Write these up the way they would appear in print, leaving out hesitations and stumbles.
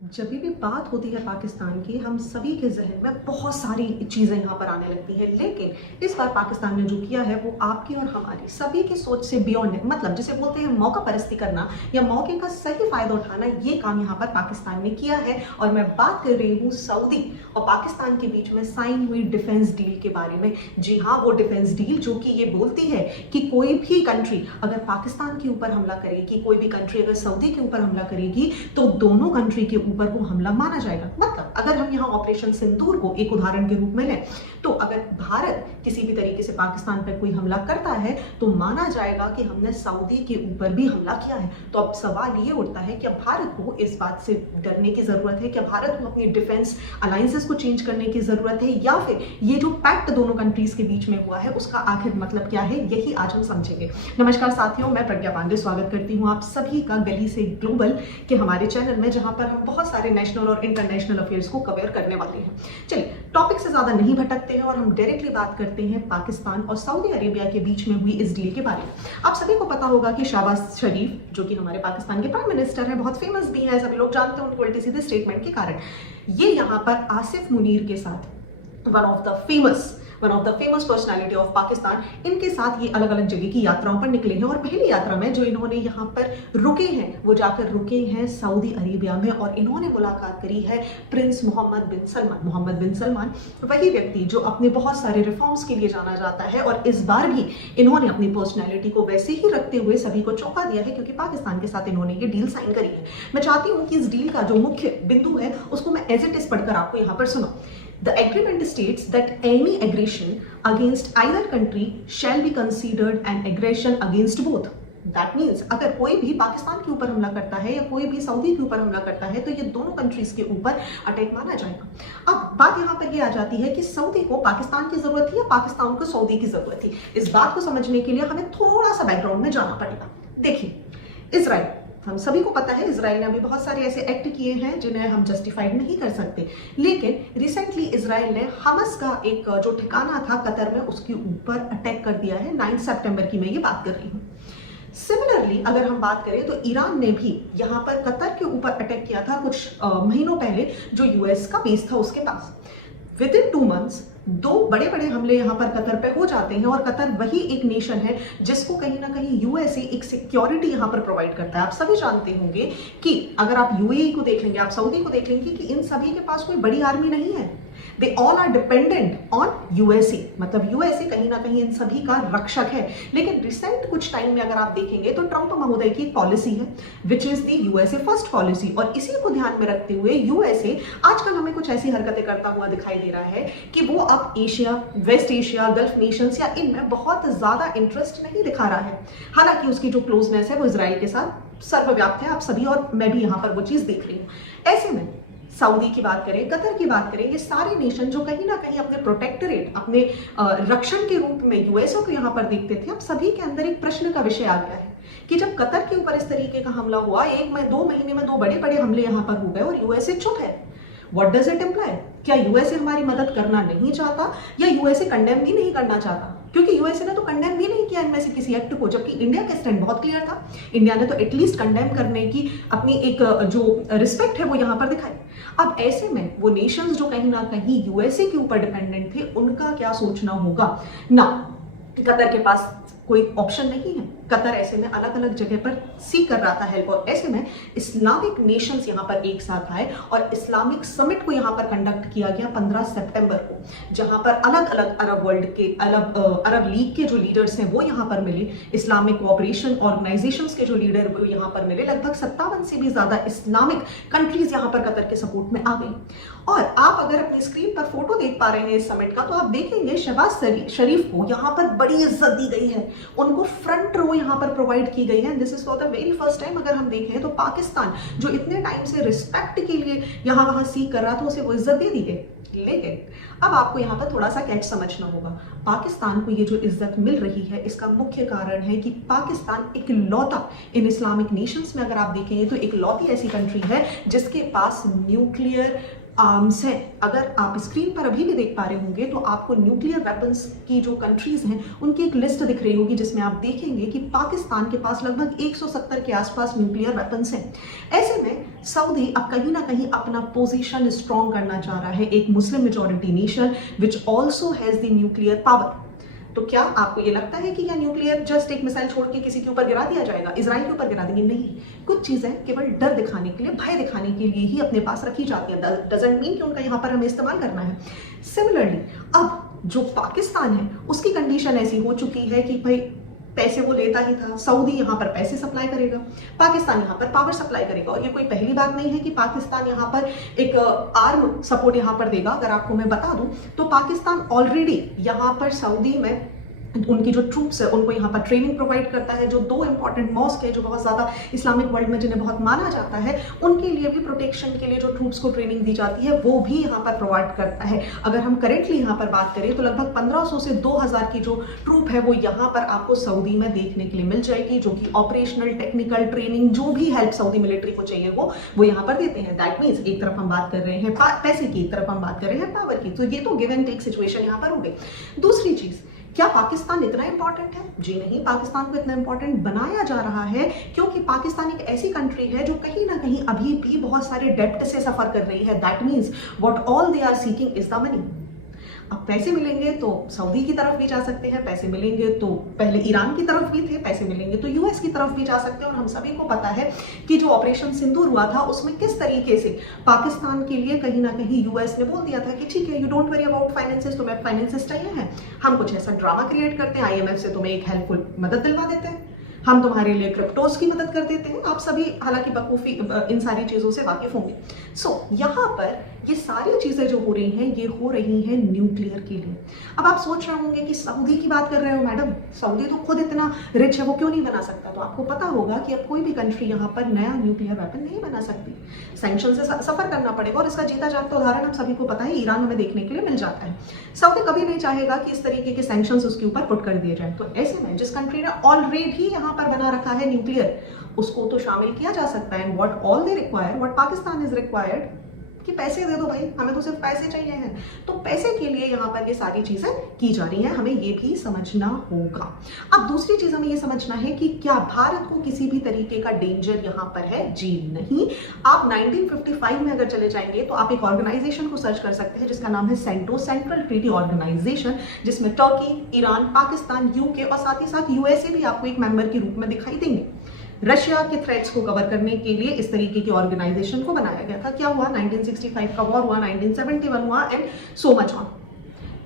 जब भी बात होती है पाकिस्तान की, हम सभी के जहन में बहुत सारी चीज़ें यहाँ पर आने लगती हैं। लेकिन इस बार पाकिस्तान ने जो किया है वो आपकी और हमारी सभी की सोच से बियॉन्ड है। मतलब जिसे बोलते हैं मौका परस्ती करना या मौके का सही फायदा उठाना, ये काम यहाँ पर पाकिस्तान ने किया है। और मैं बात कर रही हूँ सऊदी और पाकिस्तान के बीच में साइन हुई डिफेंस डील के बारे में। जी हाँ, वो डिफेंस डील जो कि ये बोलती है कि कोई भी कंट्री अगर पाकिस्तान के ऊपर हमला करेगी, कोई भी कंट्री अगर सऊदी के ऊपर हमला करेगी, तो दोनों कंट्री के ऊपर को हमला माना जाएगा। मतलब अगर हम यहाँ ऑपरेशन सिंदूर को एक उदाहरण के रूप में लें, तो अगर भारत किसी भी तरीके से पाकिस्तान पर कोई हमला करता है तो माना जाएगा कि हमने सऊदी के ऊपर भी हमला किया है। तो अब सवाल ये उठता है कि भारत को इस बात से डरने की जरूरत है, क्या भारत को अपनी डिफेंस अलायंसेस को चेंज करने की जरूरत है, या फिर ये जो पैक्ट दोनों कंट्रीज के बीच में हुआ है उसका आखिर मतलब क्या है, यही आज हम समझेंगे। नमस्कार साथियों, मैं प्रज्ञा पांडे स्वागत करती हूँ आप सभी का गली से ग्लोबल के हमारे चैनल में, जहां पर हम बहुत सारे नेशनल और इंटरनेशनल अफेयर्स को कवर करने वाले हैं। चलिए टॉपिक से ज्यादा नहीं भटकते हैं और हम डायरेक्टली बात करते हैं पाकिस्तान और सऊदी अरेबिया के बीच में हुई इस डील के बारे में। आप सभी को पता होगा कि शहबाज शरीफ जो कि हमारे पाकिस्तान के प्राइम मिनिस्टर हैं, बहुत फेमस भी हैं, सभी लोग जानते हैं उनको उल्टे सीधे स्टेटमेंट के कारण, ये यहाँ पर आसिफ मुनीर के साथ one of the famous personality of Pakistan, इनके साथ ये अलग अलग जगह की यात्राओं पर निकले हैं। और पहली यात्रा में जो इन्होंने यहाँ पर रुके हैं वो जाकर रुके हैं सऊदी अरेबिया में और इन्होंने मुलाकात करी है प्रिंस मोहम्मद बिन सलमान, वही व्यक्ति जो अपने बहुत सारे रिफॉर्म्स के लिए जाना जाता है। और इस बार भी इन्होंने अपनी पर्सनैलिटी को वैसे ही रखते हुए सभी को चौंका दिया है, क्योंकि पाकिस्तान के साथ इन्होंने ये डील साइन करी है। मैं चाहती हूँ कि इस डील का जो मुख्य बिंदु है उसको मैं एज इट इज पढ़कर आपको यहाँ पर सुनो। The agreement states that any aggression against either country shall be considered an aggression against both. That means अगर कोई भी पाकिस्तान के ऊपर हमला करता है या कोई भी सऊदी के ऊपर हमला करता है तो ये दोनों कंट्रीज के ऊपर अटैक माना जाएगा। अब बात यहाँ पर ये आ जाती है कि सऊदी को पाकिस्तान की जरूरत थी या पाकिस्तान को सऊदी की जरूरत थी। इस बात को समझने के लिए हमें थोड़ा सा बैकग्राउंड में जाना पड़ेगा। देखिए, इजराइल, हम सभी को पता है इजराइल ने अभी बहुत सारे ऐसे एक्ट किए हैं जिन्हें हम जस्टिफाइड नहीं कर सकते, लेकिन रिसेंटली इजराइल ने हमास का एक जो ठिकाना था कतर में उसके ऊपर अटैक कर दिया है। 9 सितंबर की मैं ये बात कर रही हूँ। सिमिलरली अगर हम बात करें तो ईरान ने भी यहाँ पर कतर के ऊपर अटैक किया था कुछ महीनों पहले, जो यूएस का बेस था उसके पास। विद इन 2 मंथ्स 2 बड़े बड़े हमले यहाँ पर कतर पे हो जाते हैं और कतर वही एक नेशन है जिसको कहीं ना कहीं यूएसए एक सिक्योरिटी यहाँ पर प्रोवाइड करता है। आप सभी जानते होंगे कि अगर आप यूएई को देख लेंगे, आप सऊदी को देख लेंगे कि इन सभी के पास कोई बड़ी आर्मी नहीं है। They all are dependent on USA, मतलब यूएसए कहीं ना कहीं इन सभी का रक्षक है। लेकिन रिसेंट कुछ टाइम में अगर आप देखेंगे तो ट्रंप महोदय की एक पॉलिसी है which is the USA first policy, और इसी को ध्यान में रखते हुए यूएसए आजकल हमें कुछ ऐसी हरकतें करता हुआ दिखाई दे रहा है कि वो अब Asia, West Asia, Gulf nations या इनमें बहुत ज्यादा इंटरेस्ट नहीं दिखा रहा है। हालांकि उसकी जो क्लोजनेस है वो इजराइल के साथ सर्वव्याप्त है, आप सभी और मैं भी यहाँ पर वो चीज देख रही हूँ। ऐसे में सऊदी की बात करें, कतर की बात करें, ये सारे नेशन जो कहीं ना कहीं अपने प्रोटेक्टरेट, अपने रक्षण के रूप में यूएसए को यहाँ पर देखते थे, अब सभी के अंदर एक प्रश्न का विषय आ गया है कि जब कतर के ऊपर इस तरीके का हमला हुआ, 1-2 महीने में 2 बड़े बड़े हमले यहाँ पर हो गए और यूएसए चुप है। What does it imply? क्या यूएसए हमारी मदद करना नहीं चाहता या यूएसए कंडेम भी नहीं करना चाहता? क्योंकि यूएसए ने तो कंडेम भी नहीं किया इनमें से किसी एक्ट को, जबकि इंडिया का स्टैंड बहुत क्लियर था। इंडिया ने तो एटलीस्ट कंडेम करने की अपनी एक जो रिस्पेक्ट है वो यहाँ पर दिखाई। अब ऐसे में वो नेशंस जो कहीं ना कहीं यूएसए के ऊपर डिपेंडेंट थे, उनका क्या सोचना होगा ना। कतर के पास कोई ऑप्शन नहीं है। कतर ऐसे में अलग अलग जगह पर सीख कर रहा था हेल्प, और ऐसे में इस्लामिक नेशंस यहाँ पर एक साथ आए और इस्लामिक समिट को यहाँ पर कंडक्ट किया गया 15 सितंबर को, जहाँ पर अलग अलग अरब वर्ल्ड के अरब लीग के जो लीडर्स हैं वो यहाँ पर मिले, इस्लामिक कोऑपरेशन ऑर्गेनाइजेशंस के जो लीडर वो यहाँ पर मिले। लगभग 57 से भी ज्यादा इस्लामिक कंट्रीज यहाँ पर कतर के सपोर्ट में आ गई। और आप अगर अपनी स्क्रीन पर फोटो देख पा रहे हैं इस समिट का, तो आप देखेंगे शहबाज शरीफ को यहाँ पर बड़ी इज्जत दी गई है, उनको फ्रंट रो यहाँ पर प्रोवाइड की गई है। This is for the very first time. अगर हम देखें तो पाकिस्तान जो इतने टाइम से रिस्पेक्ट के लिए यहाँ वहां सीख कर रहा था, उसे वो इज्जत दे दी गई। लेकिन अब आपको यहाँ पर थोड़ा सा कैच समझना होगा। पाकिस्तान को ये जो इज्जत मिल रही है इसका मुख्य कारण है कि पाकिस्तान इकलौता इन इस्लामिक नेशंस में अगर आप देखेंगे तो इकलौती ऐसी कंट्री है जिसके पास न्यूक्लियर आर्म्स हैं। अगर आप स्क्रीन पर अभी भी देख पा रहे होंगे तो आपको न्यूक्लियर वेपन्स की जो कंट्रीज हैं उनकी एक लिस्ट दिख रही होगी, जिसमें आप देखेंगे कि पाकिस्तान के पास लगभग 170 के आसपास न्यूक्लियर वेपन्स हैं। ऐसे में सऊदी अब कहीं ना कहीं अपना पोजीशन स्ट्रॉन्ग करना चाह रहा है, एक Muslim majority nation which also has the nuclear power. तो क्या आपको ये लगता है कि यह न्यूक्लियर जस्ट एक मिसाइल छोड़ के किसी के ऊपर गिरा दिया जाएगा, इजराइल के ऊपर गिरा देंगे? नहीं, कुछ चीजें केवल डर दिखाने के लिए, भय दिखाने के लिए ही अपने पास रखी जाती हैं। डजंट मीन कि उनका यहाँ पर हमें इस्तेमाल करना है। सिमिलरली अब जो पाकिस्तान है उसकी कंडीशन ऐसी हो चुकी है कि भाई पैसे वो लेता ही था, सऊदी यहाँ पर पैसे सप्लाई करेगा, पाकिस्तान यहाँ पर पावर सप्लाई करेगा। और ये कोई पहली बात नहीं है कि पाकिस्तान यहाँ पर एक आर्म सपोर्ट यहाँ पर देगा। अगर आपको मैं बता दूं तो पाकिस्तान ऑलरेडी यहाँ पर सऊदी में उनकी जो ट्रूप्स है उनको यहाँ पर ट्रेनिंग प्रोवाइड करता है। जो 2 इंपॉर्टेंट मॉस्क है जो बहुत ज़्यादा इस्लामिक वर्ल्ड में जिन्हें बहुत माना जाता है, उनके लिए भी प्रोटेक्शन के लिए जो ट्रूप्स को ट्रेनिंग दी जाती है वो भी यहाँ पर प्रोवाइड करता है। अगर हम करेंटली यहाँ पर बात करें तो लगभग 1500 से 2000 की जो ट्रूप है वो यहाँ पर आपको सऊदी में देखने के लिए मिल जाएगी, जो कि ऑपरेशनल टेक्निकल ट्रेनिंग जो भी हेल्प सऊदी मिलिट्री को चाहिए वो यहाँ पर देते हैं। दैट मीन्स एक तरफ हम बात कर रहे हैं पैसे की, एक तरफ हम बात कर रहे हैं पावर की। तो ये तो गिव एंड टेक सिचुएशन यहाँ पर हो गई। दूसरी चीज, क्या पाकिस्तान इतना इंपॉर्टेंट है? जी नहीं, पाकिस्तान को इतना इंपॉर्टेंट बनाया जा रहा है क्योंकि पाकिस्तान एक ऐसी कंट्री है जो कहीं ना कहीं अभी भी बहुत सारे डेब्ट से सफर कर रही है। That means what all they are seeking is the money. अब पैसे मिलेंगे तो सऊदी की तरफ भी जा सकते हैं, पैसे मिलेंगे तो पहले ईरान की तरफ भी थे, पैसे मिलेंगे तो यूएस की तरफ भी जा सकते हैं। और हम सभी को पता है कि जो ऑपरेशन सिंदूर हुआ था उसमें किस तरीके से पाकिस्तान के लिए कहीं ना कहीं यूएस ने बोल दिया था कि ठीक है, you don't worry about finances, तुम्हें फाइनेंसेस चाहिए हैं, हम कुछ ऐसा ड्रामा क्रिएट करते हैं, आईएमएफ से तुम्हें एक हेल्पफुल मदद दिलवा देते हैं, हम तुम्हारे लिए क्रिप्टोज की मदद कर देते हैं। आप सभी हालांकि बखूबी इन सारी चीजों से वाकिफ होंगे। यहाँ पर ये सारी चीजें जो हो रही हैं ये हो रही हैं न्यूक्लियर के लिए। अब आप सोच रहे होंगे कि सऊदी की बात कर रहे हो मैडम, सऊदी तो खुद इतना रिच है, वो क्यों नहीं बना सकता? तो आपको पता होगा कि अब कोई भी कंट्री यहाँ पर नया न्यूक्लियर वेपन नहीं बना सकती, सैंक्शन से सफर करना पड़ेगा। और इसका जीता जागता उदाहरण हम सभी को पता है, ईरान हमें देखने के लिए मिल जाता है। सऊदी कभी नहीं चाहेगा कि इस तरीके के सैंक्शंस उसके ऊपर पुट कर दिए जाए। तो ऐसे में जिस कंट्री ने ऑलरेडी यहाँ पर बना रखा है न्यूक्लियर, उसको तो शामिल किया जा सकता है। What all they require, what Pakistan is required कि पैसे दे दो भाई, हमें तो सिर्फ पैसे चाहिए हैं। तो पैसे के लिए यहाँ पर ये सारी चीजें की जा रही हैं, हमें ये भी समझना होगा। अब दूसरी चीज हमें ये समझना है कि क्या भारत को किसी भी तरीके का डेंजर यहाँ पर है? जी नहीं। आप 1955 में अगर चले जाएंगे तो आप एक ऑर्गेनाइजेशन को सर्च कर सकते हैं जिसका नाम है सेंटो, सेंट्रल ट्रीटी ऑर्गेनाइजेशन, जिसमें टर्की, ईरान, पाकिस्तान, यूके और साथ ही साथ यूएसए भी आपको एक मेंबर के रूप में दिखाई देंगे। रशिया के थ्रेट्स को कवर करने के लिए इस तरीके की ऑर्गेनाइजेशन को बनाया गया था। क्या हुआ? 1965 का वॉर हुआ, 1971 हुआ एंड सो मच ऑन।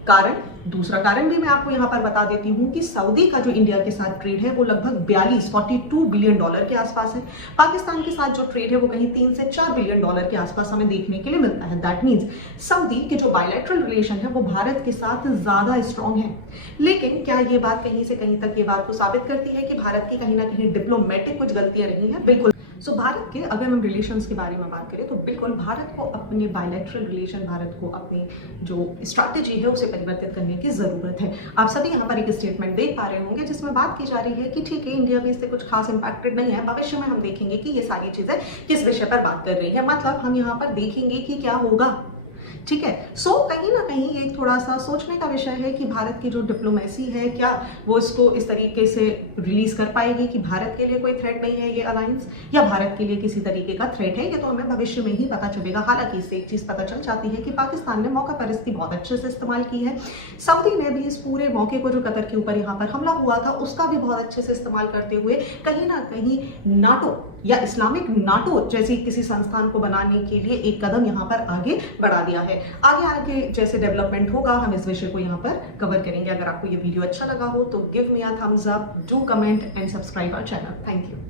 कारण, दूसरा कारण भी मैं आपको यहाँ पर बता देती हूँ कि सऊदी का जो इंडिया के साथ ट्रेड है वो लगभग 42 बिलियन डॉलर के आसपास है। पाकिस्तान के साथ जो ट्रेड है वो कहीं 3 से 4 बिलियन डॉलर के आसपास हमें देखने के लिए मिलता है। दैट मीन्स सऊदी के जो बायलैटरल रिलेशन है वो भारत के साथ ज्यादा स्ट्रॉन्ग है। लेकिन क्या ये बात कहीं से कहीं तक ये बात को साबित करती है कि भारत की कहीं ना कहीं डिप्लोमेटिक कुछ गलतियां रही हैं? बिल्कुल। भारत के अगर हम रिलेशंस के बारे में बात करें तो बिल्कुल भारत को अपने बायलैटरल रिलेशन, भारत को अपनी जो स्ट्रैटेजी है उसे परिवर्तित करने की जरूरत है। आप सभी यहाँ पर एक स्टेटमेंट देख पा रहे होंगे जिसमें बात की जा रही है कि ठीक है, इंडिया भी इससे कुछ खास इंपैक्टेड नहीं है। भविष्य में हम देखेंगे कि ये सारी चीजें किस विषय पर बात कर रही है, मतलब हम यहाँ पर देखेंगे कि क्या होगा। ठीक है, कहीं ना कहीं एक थोड़ा सा सोचने का विषय है कि भारत की जो डिप्लोमेसी है क्या वो इसको इस तरीके से रिलीज कर पाएगी कि भारत के लिए कोई थ्रेट नहीं है ये अलायंस, या भारत के लिए किसी तरीके का थ्रेट है। ये तो हमें भविष्य में ही पता चलेगा। हालांकि इससे एक चीज पता चल जाती है कि पाकिस्तान ने मौका पर इसकी बहुत अच्छे से इस्तेमाल की है। सऊदी ने भी इस पूरे मौके को जो कतर के ऊपर यहाँ पर हमला हुआ था उसका भी बहुत अच्छे से इस्तेमाल करते हुए कहीं ना कहीं नाटो या इस्लामिक नाटो जैसी किसी संस्थान को बनाने के लिए एक कदम यहाँ पर आगे बढ़ा दिया है। आगे आगे जैसे डेवलपमेंट होगा हम इस विषय को यहाँ पर कवर करेंगे। अगर आपको ये वीडियो अच्छा लगा हो तो give me a thumbs up, do comment and subscribe our channel. Thank you.